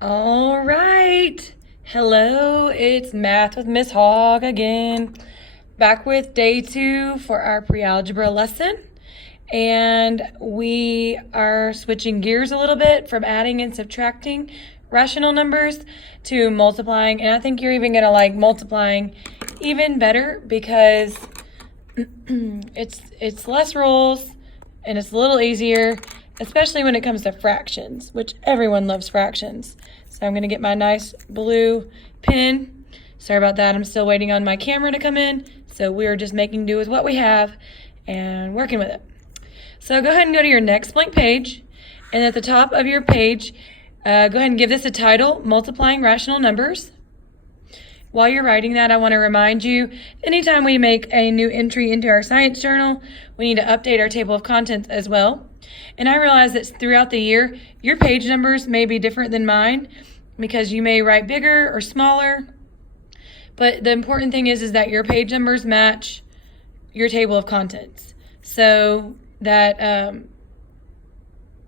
All right. Hello, it's Math with Miss Hogg again. Back with day 2 for our pre-algebra lesson. And we are switching gears a little bit from adding and subtracting rational numbers to multiplying. And I think you're even going to like multiplying even better because it's less rules and it's a little easier, especially when it comes to fractions, which everyone loves fractions. So I'm going to get my nice blue pen. Sorry about that. I'm still waiting on my camera to come in. So we are just making do with what we have and working with it. So go ahead and go to your next blank page. And at the top of your page, go ahead and give this a title, Multiplying Rational Numbers. While you're writing that, I want to remind you, anytime we make a new entry into our science journal, we need to update our table of contents as well. And I realize that throughout the year, your page numbers may be different than mine because you may write bigger or smaller. But the important thing is that your page numbers match your table of contents so that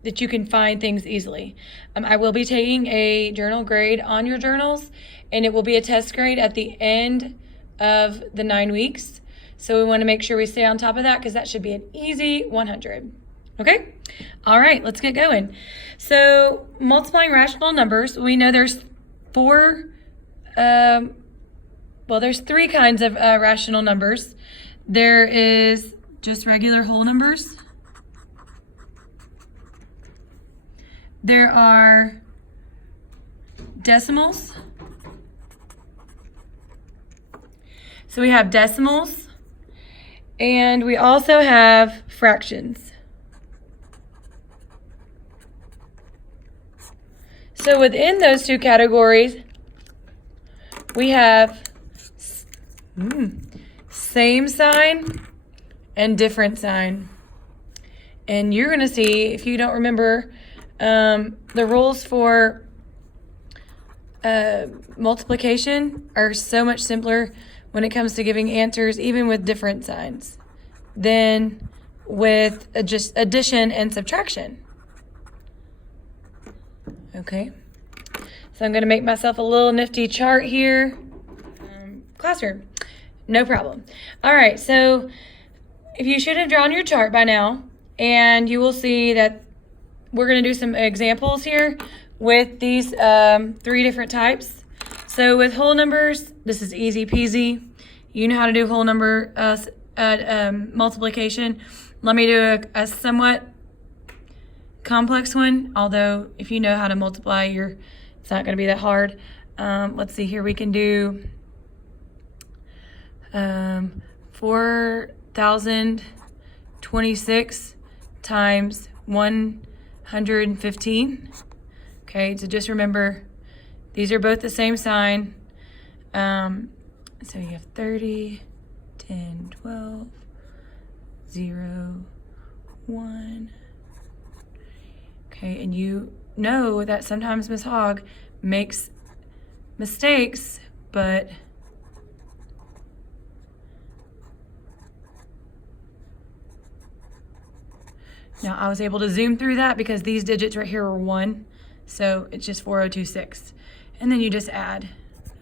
that you can find things easily. I will be taking a journal grade on your journals, and it will be a test grade at the end of the 9 weeks. So we want to make sure we stay on top of that because that should be an easy 100. Okay? All right, let's get going. So multiplying rational numbers, we know there's there's 3 kinds of rational numbers. There is just regular whole numbers. There are decimals. So we have decimals, and we also have fractions. So within those 2 categories, we have same sign and different sign. And you're going to see, if you don't remember, the rules for multiplication are so much simpler when it comes to giving answers, even with different signs, than with just addition and subtraction. Okay, so I'm going to make myself a little nifty chart here. Classroom, no problem. All right, so if you should have drawn your chart by now, and you will see that we're going to do some examples here with these 3 different types. So with whole numbers, this is easy peasy. You know how to do whole number multiplication. Let me do a somewhat complex one, although if you know how to multiply, it's not going to be that hard. Let's see here. We can do 4,026 times 115. Okay, so just remember, these are both the same sign. So you have 30, 10, 12, 0, 1. Okay, and you know that sometimes Miss Hogg makes mistakes, but now I was able to zoom through that because these digits right here are 1, so it's just 4026. And then you just add,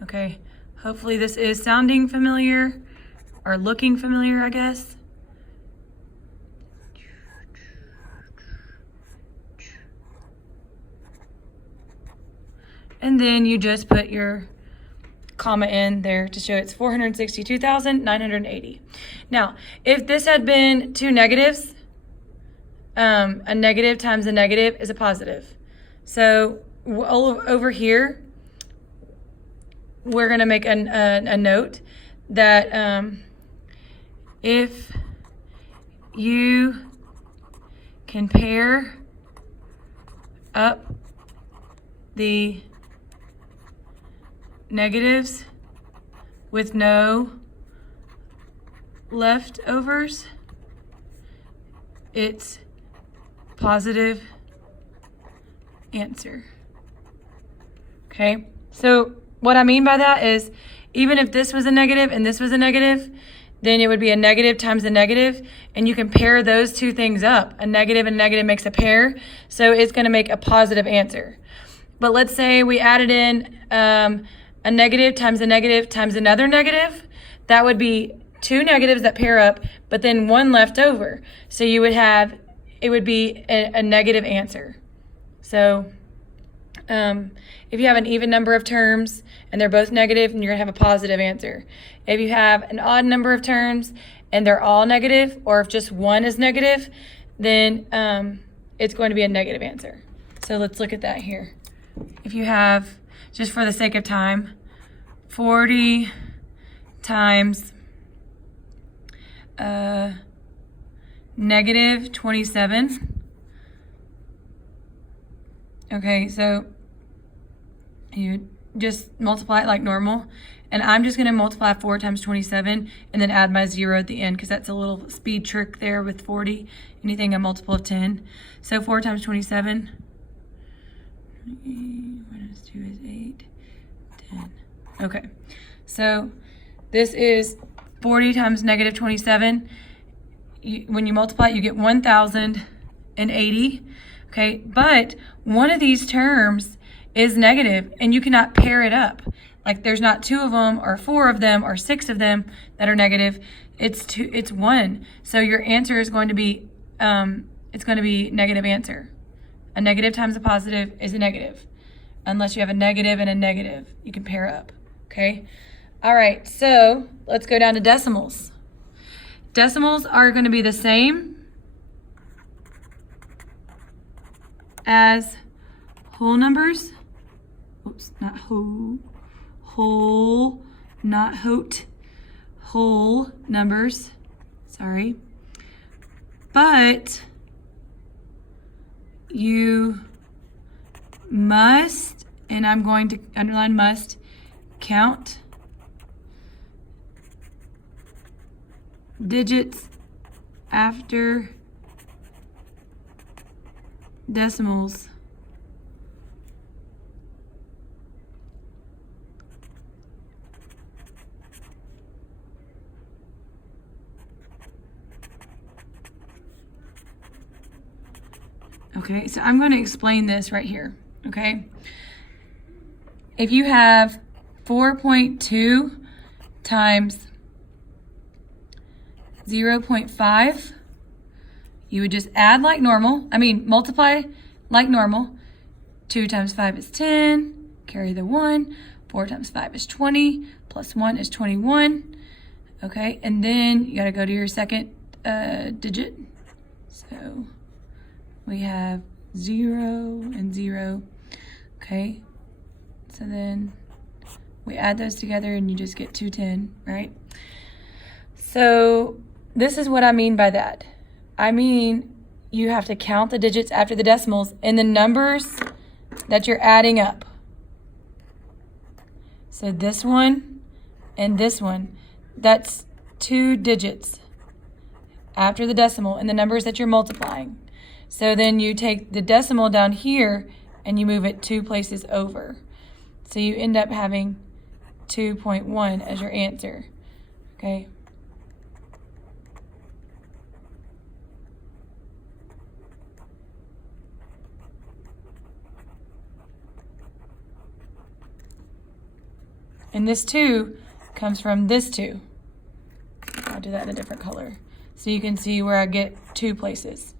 okay? Hopefully this is sounding familiar, or looking familiar, I guess. And then you just put your comma in there to show it's 462,980. Now, if this had been 2 negatives, a negative times a negative is a positive. So over here, we're going to make a note that if you can pair up the negatives with no leftovers, it's positive answer. Okay, so what I mean by that is, even if this was a negative and this was a negative, then it would be a negative times a negative, and you can pair those 2 things up. A negative and a negative makes a pair, so it's going to make a positive answer. but let's say we added in a negative times another negative. That would be two negatives that pair up, but then one left over. So you would have, it would be a negative answer. So if you have an even number of terms and they're both negative, then you're going to have a positive answer. If you have an odd number of terms and they're all negative, or if just one is negative, then it's going to be a negative answer. So let's look at that here. If you have, just for the sake of time, 40 times negative 27. Okay, so you just multiply it like normal. And I'm just going to multiply 4 times 27 and then add my 0 at the end, because that's a little speed trick there with 40. Anything a multiple of 10. So 4 times 27. 1 is 2 is 8, 10. Okay, so this is 40 times negative 27. When you multiply it, you get 1,080. Okay, but one of these terms is negative, and you cannot pair it up. Like there's not 2 of them, or 4 of them, or 6 of them that are negative. It's 1. So your answer is going to be it's going to be negative answer. A negative times a positive is a negative, unless you have a negative and a negative. You can pair up. Okay. All right. So let's go down to decimals. Decimals are going to be the same as whole numbers. Oops, not whole. Whole, not hote. Whole numbers. Sorry. But you must, and I'm going to underline must, count digits after decimals. Okay, so I'm going to explain this right here, okay? If you have 4.2 times 0.5, you would just add like normal. Multiply like normal. 2 times 5 is 10, carry the 1. 4 times 5 is 20, plus 1 is 21. Okay, and then you gotta go to your second digit. So we have 0 and 0. Okay, so then we add those together and you just get 210, right? So this is what I mean by that. I mean, you have to count the digits after the decimals and the numbers that you're adding up. So this one and this one, that's 2 digits after the decimal and the numbers that you're multiplying. So then you take the decimal down here and you move it 2 places over. So you end up having 2.1 as your answer, okay? And this 2 comes from this 2. I'll do that in a different color so you can see where I get 2 places.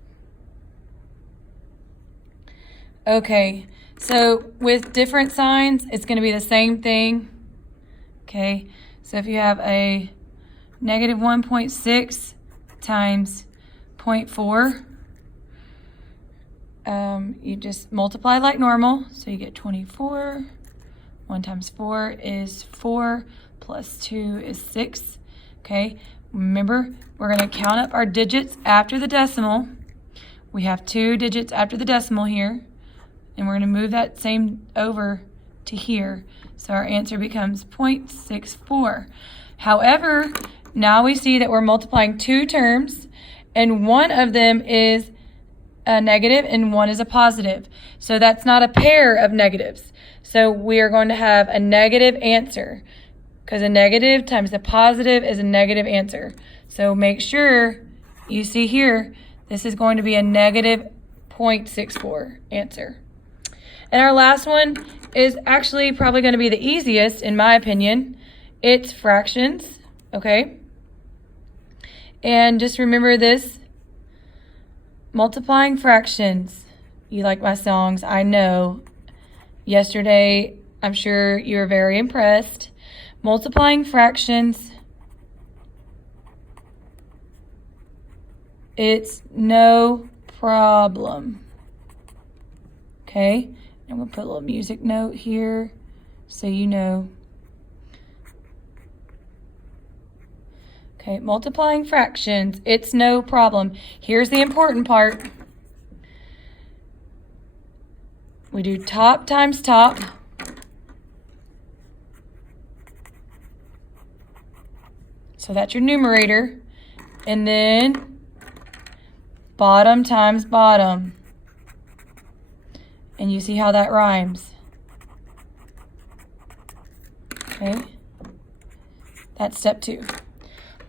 Okay, so with different signs, it's going to be the same thing. Okay, so if you have a negative 1.6 times 0.4, you just multiply like normal. So you get 24. 1 times 4 is 4, plus 2 is 6. Okay, remember, we're going to count up our digits after the decimal. We have 2 digits after the decimal here, and we're going to move that same over to here. So our answer becomes 0.64. However, now we see that we're multiplying 2 terms, and one of them is a negative and one is a positive. So that's not a pair of negatives. So we are going to have a negative answer, because a negative times a positive is a negative answer. So make sure you see here, this is going to be a negative 0.64 answer. And our last one is actually probably going to be the easiest, in my opinion. It's fractions, okay? And just remember this, multiplying fractions. You like my songs, I know. Yesterday, I'm sure you were very impressed. Multiplying fractions, it's no problem. Okay, I'm gonna put a little music note here so you know. Okay, multiplying fractions, it's no problem. Here's the important part. We do top times top. So that's your numerator. And then bottom times bottom. And you see how that rhymes. Okay. That's step 2.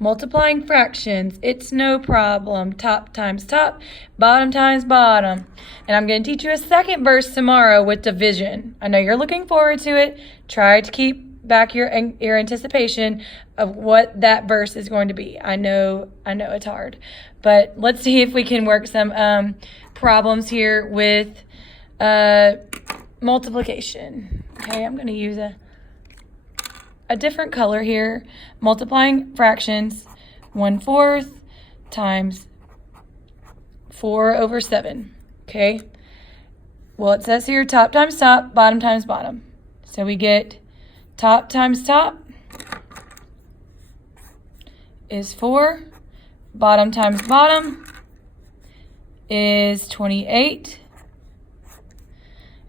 Multiplying fractions, it's no problem. Top times top, bottom times bottom. And I'm going to teach you a second verse tomorrow with division. I know you're looking forward to it. Try to keep back your anticipation of what that verse is going to be. I know it's hard. But let's see if we can work some problems here with multiplication. Okay, I'm going to use a different color here. Multiplying fractions, 1/4 times 4/7. Okay. Well, it says here top times top, bottom times bottom. So we get top times top is 4. Bottom times bottom is 28.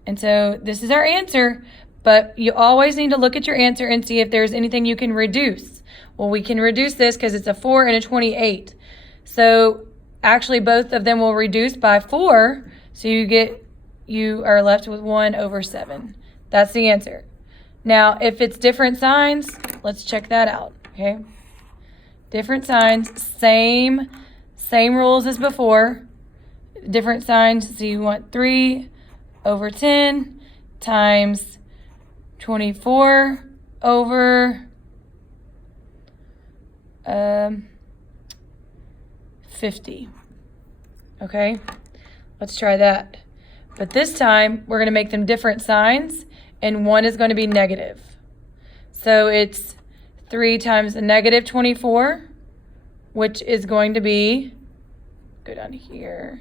And so this is our answer. But you always need to look at your answer and see if there's anything you can reduce. Well, we can reduce this because it's a 4 and a 28. So actually both of them will reduce by 4. So you are left with 1/7. That's the answer. Now, if it's different signs, let's check that out, okay? Different signs, same rules as before. Different signs, so you want 3/10 times 24 over 50. Okay, let's try that. But this time, we're going to make them different signs, and one is going to be negative. So it's 3 times the negative 24, which is going to be, go down here,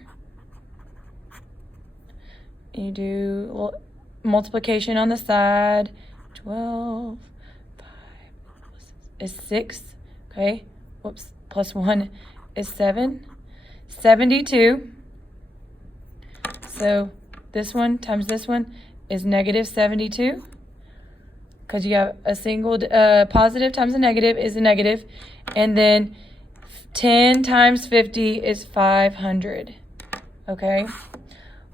and you do a little multiplication on the side. 12, 5 is 6, okay? Whoops, plus 1 is 7. 72. So this one times this one is negative 72. Because you have a single positive times a negative is a negative. And then 10 times 50 is 500. Okay?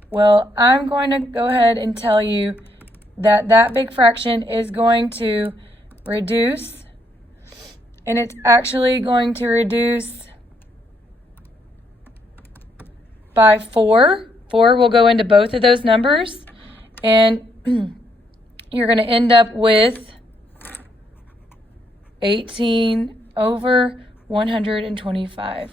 Well, I'm going to go ahead and tell you that that big fraction is going to reduce, and it's actually going to reduce by 4. 4 will go into both of those numbers, and you're going to end up with 18/125.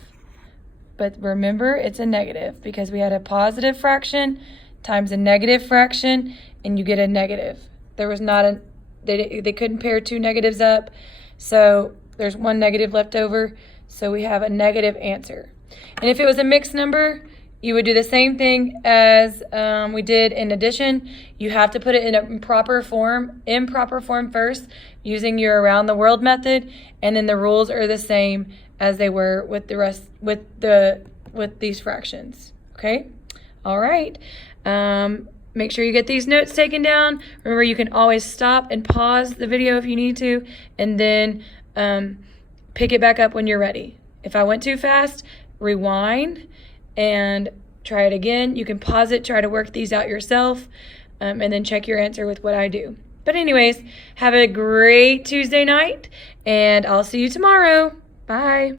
But remember, it's a negative because we had a positive fraction times a negative fraction, and you get a negative. There was not a, they couldn't pair two negatives up, so there's one negative left over, so we have a negative answer. And if it was a mixed number, you would do the same thing as we did in addition. You have to put it in a improper form first, using your around the world method, and then the rules are the same as they were with the rest with these fractions. Okay, all right. Make sure you get these notes taken down. Remember, you can always stop and pause the video if you need to, and then pick it back up when you're ready. If I went too fast, rewind and try it again. You can pause it, try to work these out yourself, and then check your answer with what I do. But anyways, have a great Tuesday night, and I'll see you tomorrow. Bye.